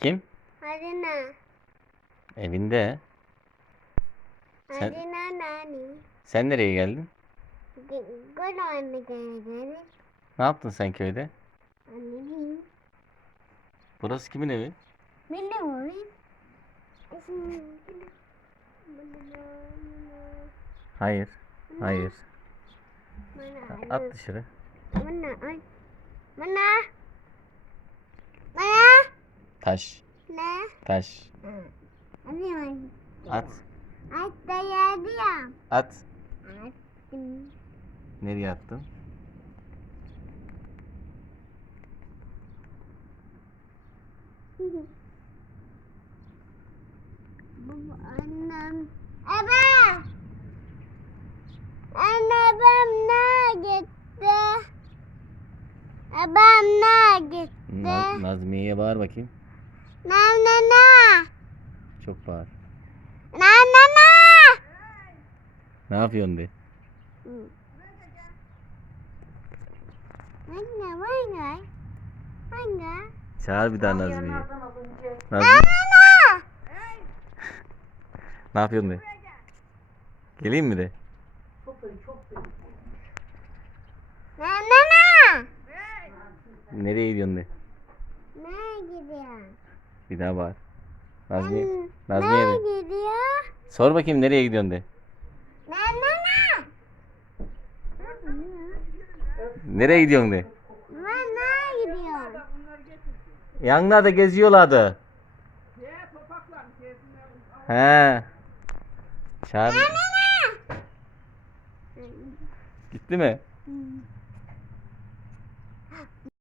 Kim? Arina. Evinde. Sen- Arina nani? Sen nereye geldin? Gol geldi. Ne yaptın sen köyde? Bileyim. Burası kimin evi? Bilmiyorum. Hayır. Hayır. Mana At dışarı. Mana. Mana. Taş. Ne? Taş. Ay. At. Ay da geldi ya. At. Attım. Nereye attın? Bu annem. Ebe. Anne ben ne gitti? Ebem ne gitti? Na- Nazmiye'ye bağır bakayım. Ne ne ne? Çok bağır. Ne ne ne? Ne yapıyorsun de. Anne anne. Anne. Çağır bir daha Nazmiye'yi. Ne Nazmiye. ne? Ne yapıyorsun de. Geleyim mi de. Ne ne ne? Nereye gidiyorsun de. Ne gidiyor? Bir daha bağır. Nazmiye. Hmm, Nazmiye de. gidiyor? Sor bakayım nereye gidiyorsun de. Ne ne? Nereye gidiyorsun de. Ne ne gidiyor? Yanlarda geziyorlardı. He. Çağır. Gitti mi? Hmm.